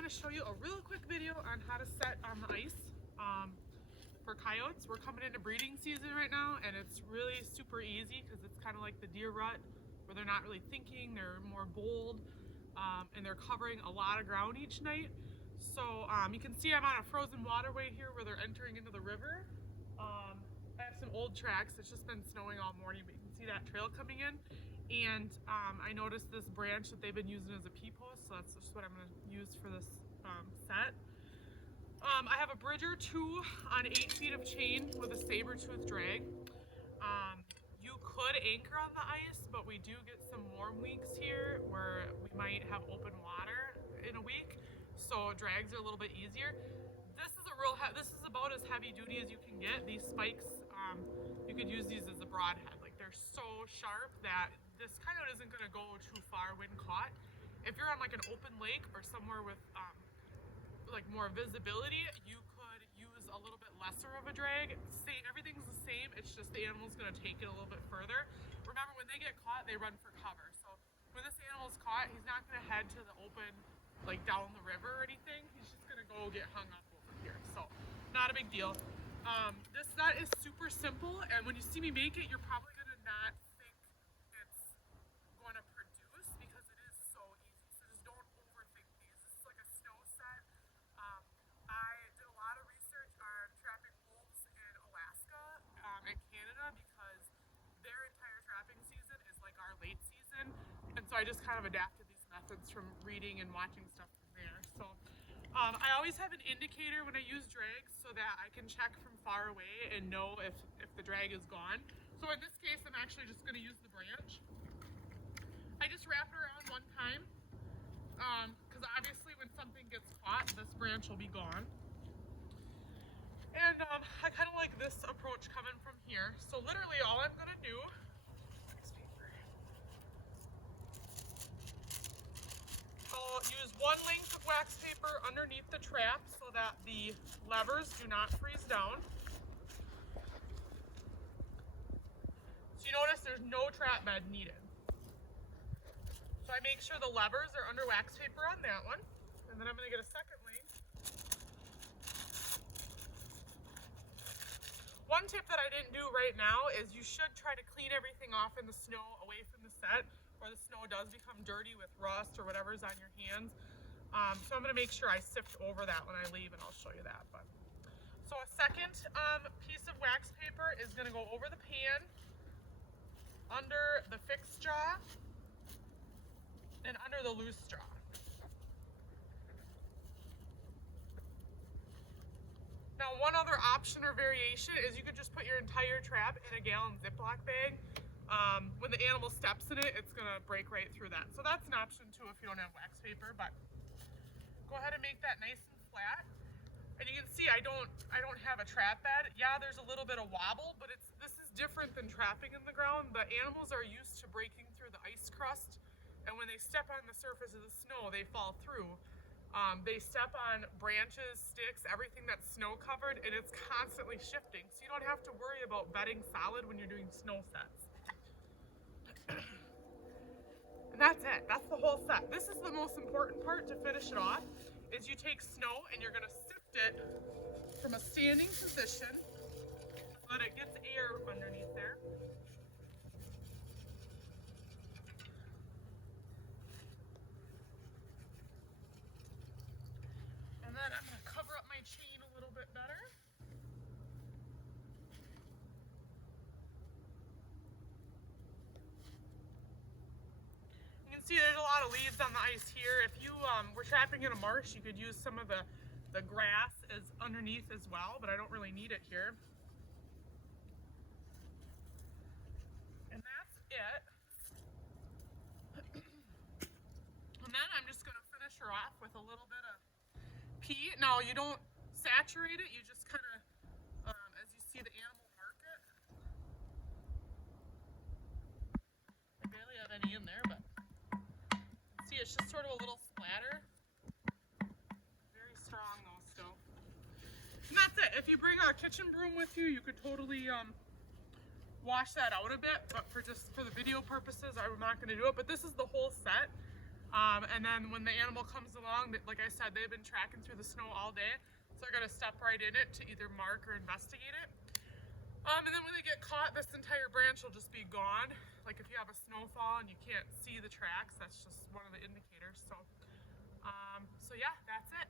going to show you a real quick video on how to set on the ice for coyotes. We're coming into breeding season right now, and it's really super easy because it's kind of like the deer rut where they're not really thinking, they're more bold, and they're covering a lot of ground each night. So you can see I'm on a frozen waterway here where they're entering into the river. I have some old tracks. It's just been snowing all morning, but you can see that trail coming in. And I noticed this branch that they've been using as a pea post, so that's just what I'm going to use for this set. I have a bridge or two on 8 feet of chain with a saber-tooth drag. You could anchor on the ice, but we do get some warm weeks here where we might have open water in a week, so drags are a little bit easier. This is about as heavy duty as you can get. These spikes, you could use these as a broadhead. Like, they're so sharp that this coyote isn't going to go too far when caught. If you're on like an open lake or somewhere with like more visibility, you could use a little bit lesser of a drag. Everything's the same, it's just the animal's going to take it a little bit further. Remember, when they get caught, they run for cover. So when this animal's caught, he's not going to head to the open, like down the river or anything. He's just going to go get hung up over here. So not a big deal. This set is super simple, and when you see me make it, you're probably going to not think it's going to produce because it is so easy. So just don't overthink these. This is like a snow set. I did a lot of research on trapping wolves in Alaska and Canada because their entire trapping season is like our late season, and so I just kind of adapted these methods from reading and watching stuff from there. So I always have an indicator when I use drags so that I can check from far away and know if the drag is gone. So in this case, I'm actually just going to use the branch. I just wrap it around one time because obviously when something gets caught, this branch will be gone. And I kind of like this approach coming from here. So literally all I'm going to do, I'll use one length of wax paper underneath the trap so that the levers do not freeze down. So you notice there's no trap bed needed. So I make sure the levers are under wax paper on that one, and then I'm going to get a second length. One tip that I didn't do right now is you should try to clean everything off in the snow away from the set, or the snow does become dirty with rust or whatever's on your hands. So I'm going to make sure I sift over that when I leave, and I'll show you that. So a second piece of wax paper is going to go over the pan, under the fixed jaw, and under the loose jaw. Now, one other option or variation is you could just put your entire trap in a gallon Ziploc bag. When the animal steps in it, it's gonna break right through that. So that's an option too if you don't have wax paper, but go ahead and make that nice and flat. And you can see I don't have a trap bed. Yeah, there's a little bit of wobble, but this is different than trapping in the ground. The animals are used to breaking through the ice crust, and when they step on the surface of the snow, they fall through. They step on branches, sticks, everything that's snow covered, and it's constantly shifting. So you don't have to worry about bedding solid when you're doing snow sets. And that's it, that's the whole set. This is the most important part to finish it off, is you take snow and you're gonna sift it from a standing position so that it gets air underneath there. And then I'm going to cover up my chain a little bit better. You can see there's a lot of leaves on the ice here. If you were trapping in a marsh, you could use some of the grass as underneath as well, but I don't really need it here. And that's it. And then I'm just going to finish her off with a little bit of pea. Now, you don't saturate it, you just kind of, as you see the animal mark it. I barely have any in there, but see, it's just sort of a little splatter. Very strong though still. And that's it. If you bring a kitchen broom with you, you could totally wash that out a bit, but for the video purposes, I'm not going to do it. But this is the whole set. And then when the animal comes along, like I said, they've been tracking through the snow all day, so they're gonna step right in it to either mark or investigate it. And then when they get caught, this entire branch will just be gone. Like if you have a snowfall and you can't see the tracks, that's just one of the indicators. So yeah, that's it.